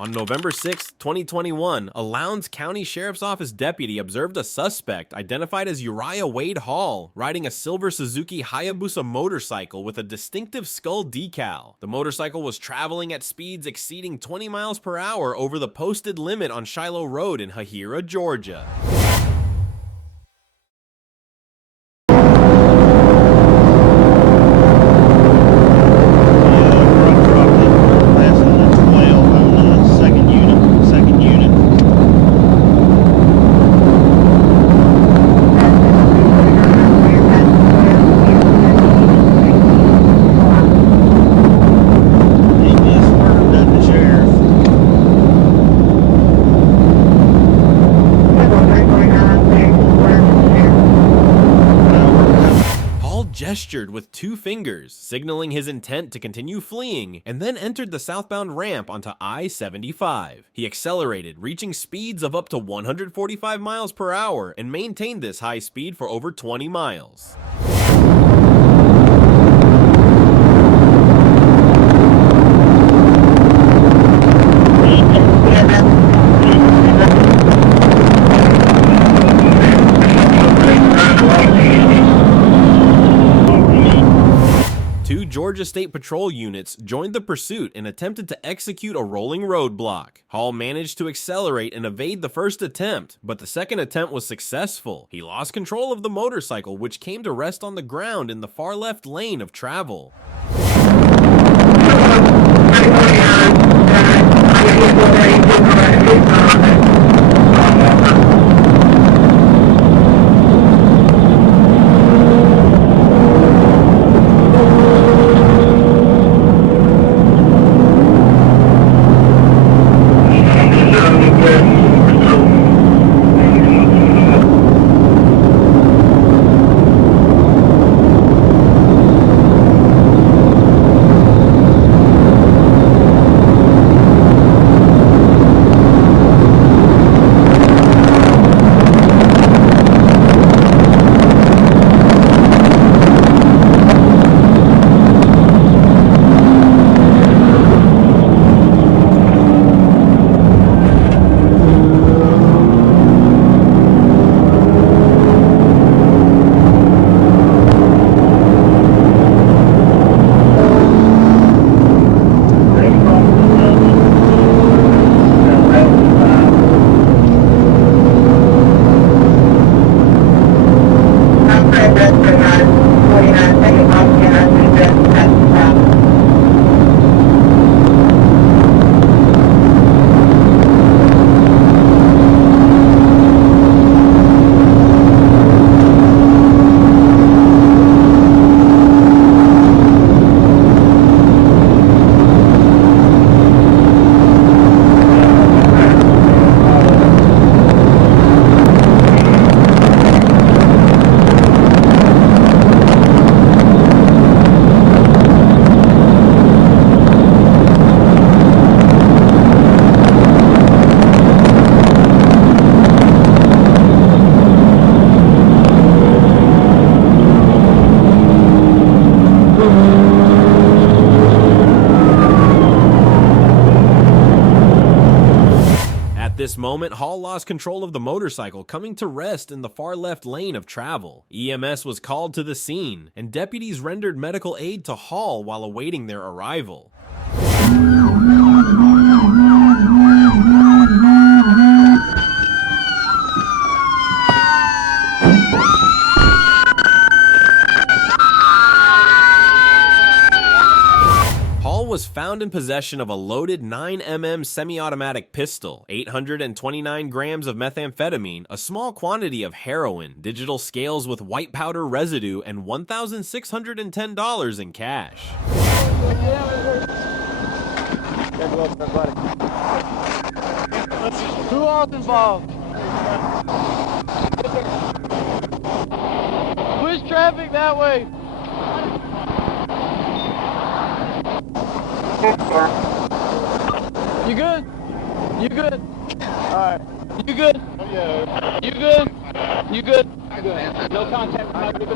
On November 6, 2021, a Lowndes County Sheriff's Office deputy observed a suspect identified as Uriah Wade Hall riding a silver Suzuki Hayabusa motorcycle with a distinctive skull decal. The motorcycle was traveling at speeds exceeding 20 miles per hour over the posted limit on Shiloh Road in Hahira, Georgia. Gestured with 2 fingers, signaling his intent to continue fleeing, and then entered the southbound ramp onto I-75. He accelerated, reaching speeds of up to 145 miles per hour, and maintained this high speed for over 20 miles. Georgia State Patrol units joined the pursuit and attempted to execute a rolling roadblock. Hall managed to accelerate and evade the first attempt, but the second attempt was successful. He lost control of the motorcycle, which came to rest on the ground in the far left lane of travel. This moment, Hall lost control of the motorcycle, coming to rest in the far left lane of travel. EMS was called to the scene, and deputies rendered medical aid to Hall while awaiting their arrival. Was found in possession of a loaded 9mm semi-automatic pistol, 829 grams of methamphetamine, a small quantity of heroin, digital scales with white powder residue, and $1,610 in cash. Who else involved? Push traffic that way. You good? You good? Alright. You good? Oh, yeah. You good? You good? I'm good. No contact.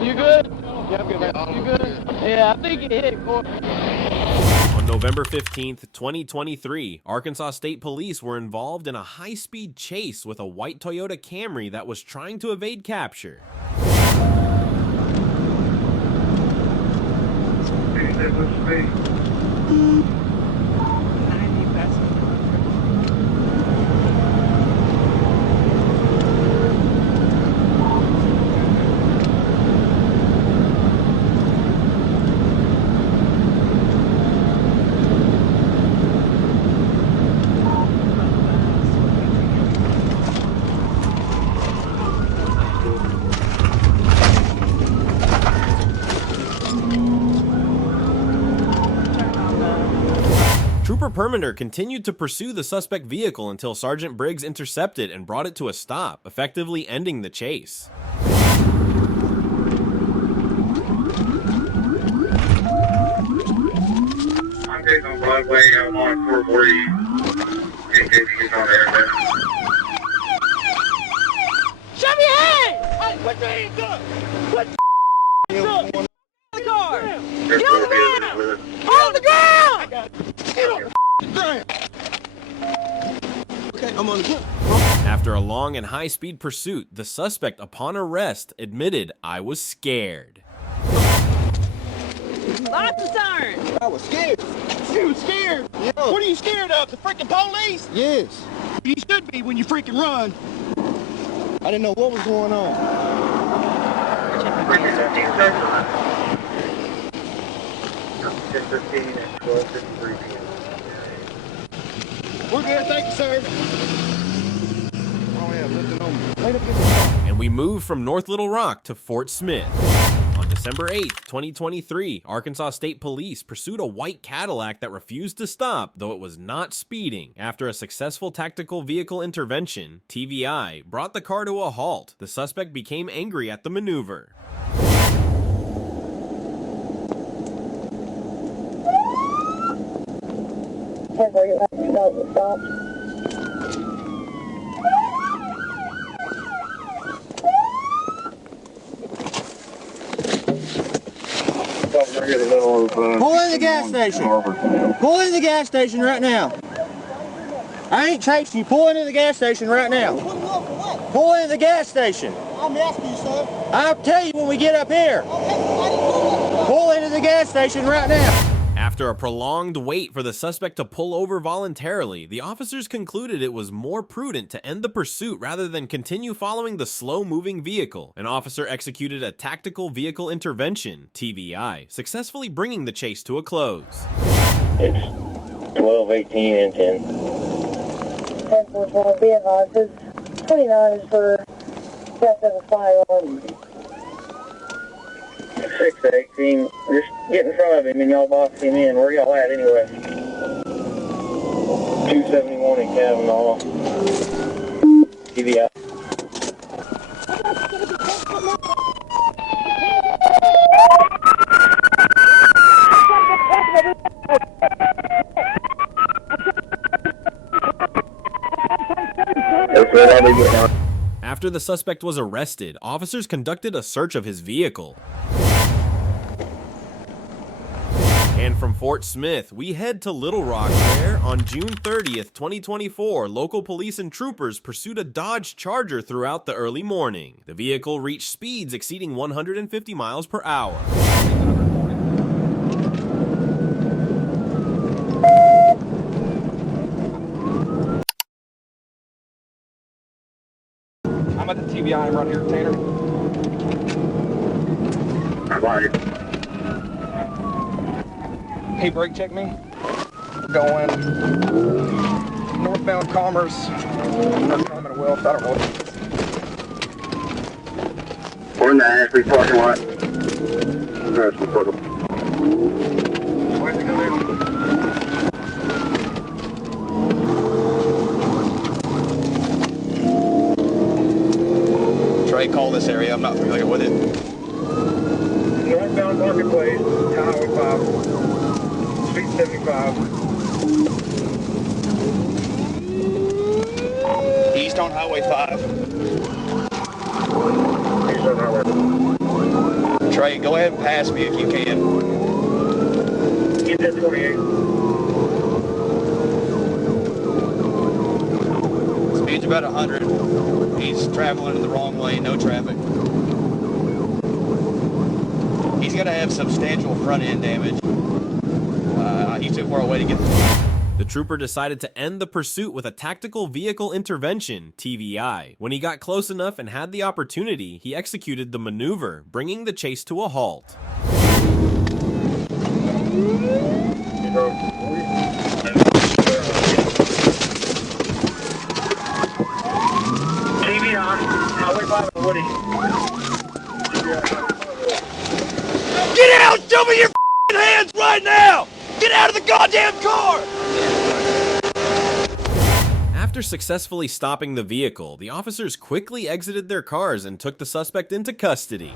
You good? Yeah, I'm good, man. You good? Yeah, I think it hit. On November 15th, 2023, Arkansas State Police were involved in a high-speed chase with a white Toyota Camry that was trying to evade capture. Trooper Permiter continued to pursue the suspect vehicle until Sergeant Briggs intercepted and brought it to a stop, effectively ending the chase. I'm getting on Broadway, I'm on 440. In case he gets on there. Shove your hand! Hey, put your hands up! Put your hands up! Get on the car! Get on the ground! On the ground! Get on the ground! Okay, I'm on the ground. After a long and high-speed pursuit, the suspect, upon arrest, admitted, "I was scared." Lots of sirens! I was scared. You was scared? Yeah. What are you scared of? The freaking police? Yes. You should be when you freaking run. I didn't know what was going on. We're good, thank you, sir. Oh yeah, looking on me. Wait up, get the And we move from North Little Rock to Fort Smith. On December 8th, 2023, Arkansas State Police pursued a white Cadillac that refused to stop, though it was not speeding. After a successful tactical vehicle intervention, TVI brought the car to a halt. The suspect became angry at the maneuver. Pull in the gas station. Pull in the gas station right now. I ain't chasing you. Pull into the gas station right now. Pull into the gas station. I'm asking you, sir. I'll tell you when we get up here. Pull into the gas station right now. After a prolonged wait for the suspect to pull over voluntarily, the officers concluded it was more prudent to end the pursuit rather than continue following the slow-moving vehicle. An officer executed a tactical vehicle intervention, TVI, successfully bringing the chase to a close. It's 12:18 and 10. 10-4-12, be advised, 29 is for theft of a firearm. 6-18. Just get in front of him and y'all box him in. Where y'all at anyway? 271 in Kavanaugh. TVI. After the suspect was arrested, officers conducted a search of his vehicle. And from Fort Smith, we head to Little Rock where, on June 30th, 2024, local police and troopers pursued a Dodge Charger throughout the early morning. The vehicle reached speeds exceeding 150 miles per hour. I'm at the TBI right here, Tanner. Hey, brake check me. Going northbound Commerce, or Commonwealth, I don't know. We're in the Ashley parking lot. Where's the go down? Trey, call this area. I'm not familiar with it. Northbound Marketplace, Highway 5, Street 75. East on Highway 5. East on Highway 5. Trey, go ahead and pass me if you can. Get that 28. Speed's about 100. He's traveling in the wrong way, no traffic. He's got to have substantial front end damage. He's too far away to get The trooper decided to end the pursuit with a tactical vehicle intervention, TVI. When he got close enough and had the opportunity, he executed the maneuver, bringing the chase to a halt. TV on. Highway 5 and Woody. Get out! Show me your hands right now! Get out of the goddamn car! After successfully stopping the vehicle, the officers quickly exited their cars and took the suspect into custody.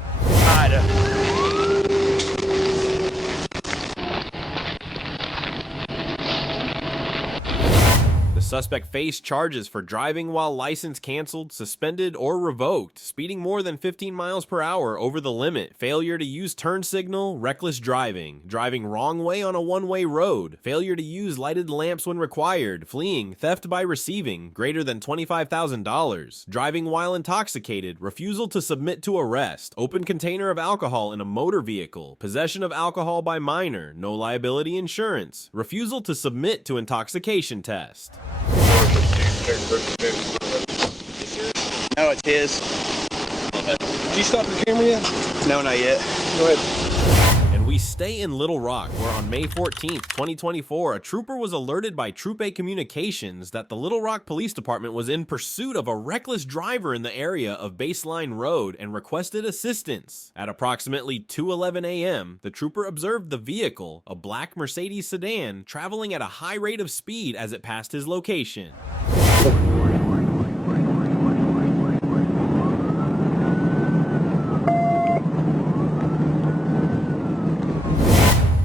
The suspect faced charges for driving while license canceled, suspended, or revoked, speeding more than 15 miles per hour over the limit, failure to use turn signal, reckless driving, driving wrong way on a one-way road, failure to use lighted lamps when required, fleeing, theft by receiving, greater than $25,000, driving while intoxicated, refusal to submit to arrest, open container of alcohol in a motor vehicle, possession of alcohol by minor, no liability insurance, refusal to submit to intoxication test. No, it's his. Did you stop the Camry yet? No, not yet. Go ahead. And we stay in Little Rock, where on May 14th, 2024, a trooper was alerted by Troop A Communications that the Little Rock Police Department was in pursuit of a reckless driver in the area of Baseline Road and requested assistance. At approximately 2:11 a.m., the trooper observed the vehicle, a black Mercedes sedan, traveling at a high rate of speed as it passed his location.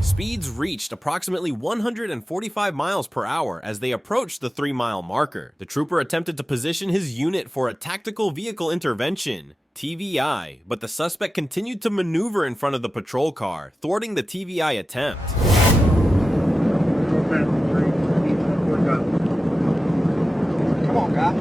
Speeds reached approximately 145 miles per hour as they approached the 3-mile marker. The trooper attempted to position his unit for a tactical vehicle intervention, TVI, but the suspect continued to maneuver in front of the patrol car, thwarting the TVI attempt. Come on, guy.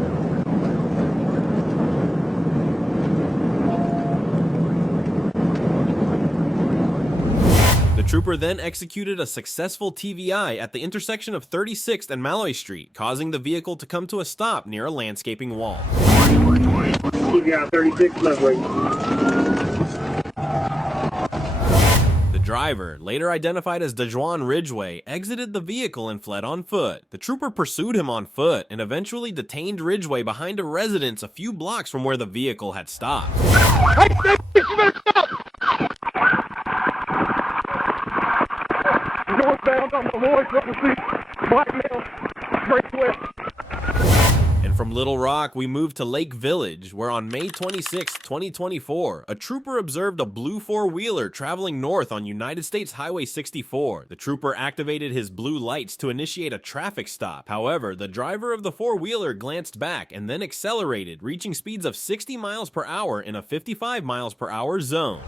The trooper then executed a successful TVI at the intersection of 36th and Malloy Street, causing the vehicle to come to a stop near a landscaping wall. TV on 36 Ludwig. The driver, later identified as DeJuan Ridgway, exited the vehicle and fled on foot. The trooper pursued him on foot and eventually detained Ridgway behind a residence a few blocks from where the vehicle had stopped. Hey, you better stop! Northbound on the Lloyd, black male, straight west. And from Little Rock, we moved to Lake Village, where on May 26, 2024, a trooper observed a blue four-wheeler traveling north on United States Highway 64. The trooper activated his blue lights to initiate a traffic stop. However, the driver of the four-wheeler glanced back and then accelerated, reaching speeds of 60 miles per hour in a 55 miles per hour zone.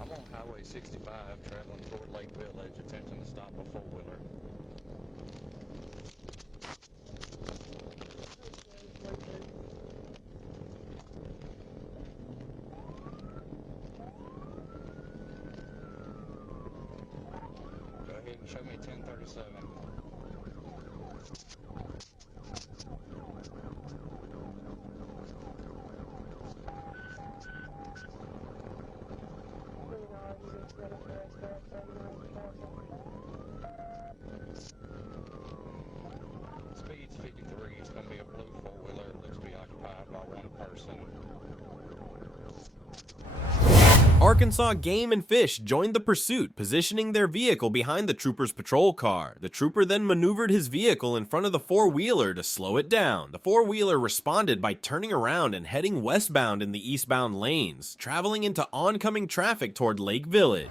I'm on Highway 65 traveling toward Lake Village, attempting to stop a four-wheeler. Go ahead and show me 1037. Speed's 53. It's going to be a blue four-wheeler. It looks to be occupied by one person. Arkansas Game and Fish joined the pursuit, positioning their vehicle behind the trooper's patrol car. The trooper then maneuvered his vehicle in front of the four-wheeler to slow it down. The four-wheeler responded by turning around and heading westbound in the eastbound lanes, traveling into oncoming traffic toward Lake Village.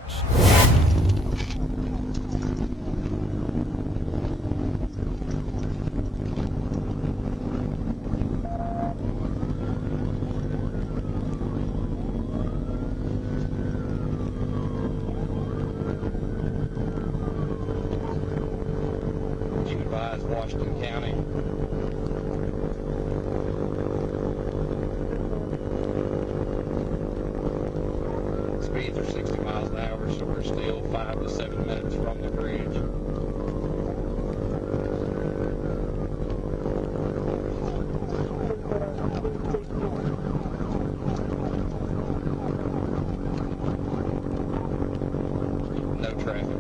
You advise Washington County. so we're still 5 to 7 minutes from the bridge. No traffic.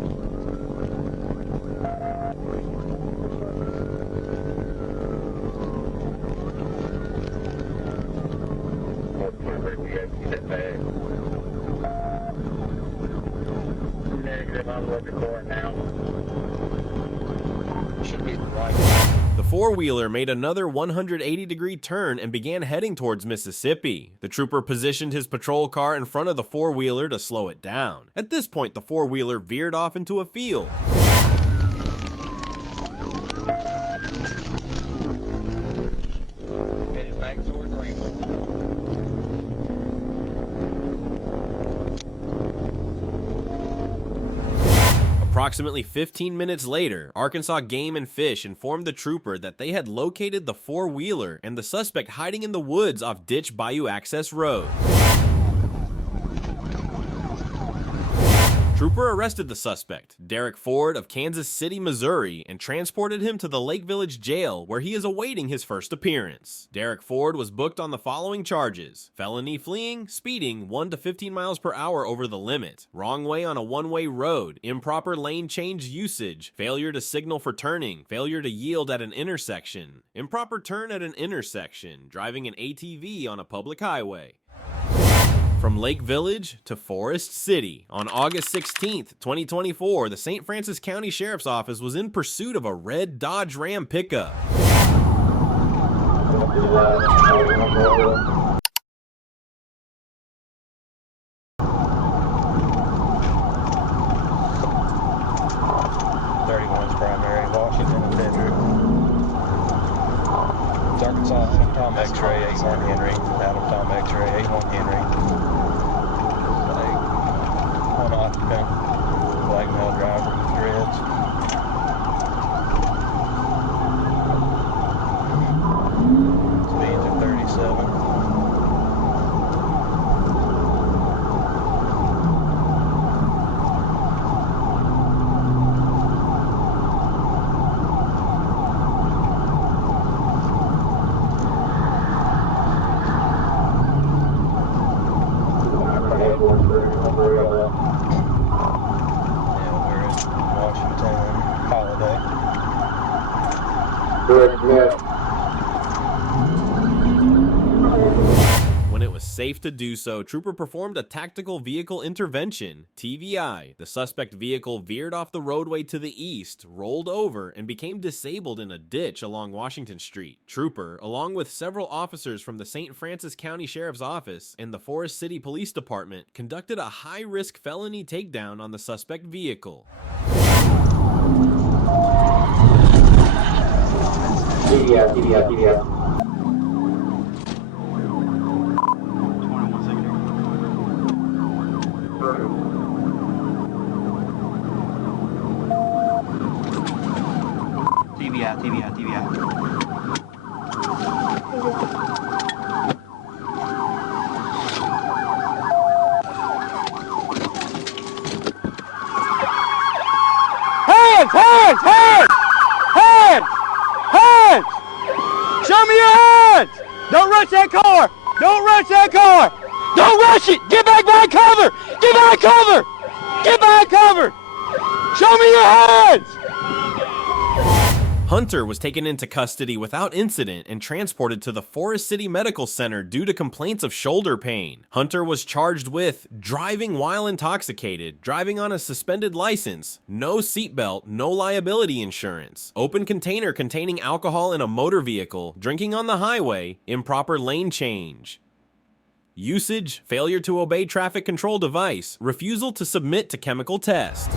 Negative, I'm looking for it now. Should be right. The four-wheeler made another 180-degree turn and began heading towards Mississippi. The trooper positioned his patrol car in front of the four-wheeler to slow it down. At this point, the four-wheeler veered off into a field. Headed back towards Greenville. Approximately 15 minutes later, Arkansas Game and Fish informed the trooper that they had located the four-wheeler and the suspect hiding in the woods off Ditch Bayou Access Road. Trooper arrested the suspect, Derek Ford of Kansas City, Missouri, and transported him to the Lake Village Jail where he is awaiting his first appearance. Derek Ford was booked on the following charges: felony fleeing, speeding 1 to 15 miles per hour over the limit, wrong way on a one-way road, improper lane change usage, failure to signal for turning, failure to yield at an intersection, improper turn at an intersection, driving an ATV on a public highway. From Lake Village to Forrest City, on August 16th, 2024, the St. Francis County Sheriff's Office was in pursuit of a red Dodge Ram pickup. Primary, Washington and Denver. It's Arkansas, Adam Tom X-ray, 81 Henry, Adam Tom X-ray, 81 Henry. One occupant, black male driver with dreads. Speeds of 37. When it was safe to do so, Trooper performed a tactical vehicle intervention, TVI. The suspect vehicle veered off the roadway to the east, rolled over, and became disabled in a ditch along Washington Street. Trooper, along with several officers from the St. Francis County Sheriff's Office and the Forrest City Police Department, conducted a high-risk felony takedown on the suspect vehicle. TVI. Hands! Show me your hands! Don't rush that car! Don't rush that car! Don't rush it! Get back behind cover! Get behind cover! Get behind cover! Show me your hands! Hunter was taken into custody without incident and transported to the Forrest City Medical Center due to complaints of shoulder pain. Hunter was charged with driving while intoxicated, driving on a suspended license, no seatbelt, no liability insurance, open container containing alcohol in a motor vehicle, drinking on the highway, improper lane change, usage, failure to obey traffic control device, refusal to submit to chemical test.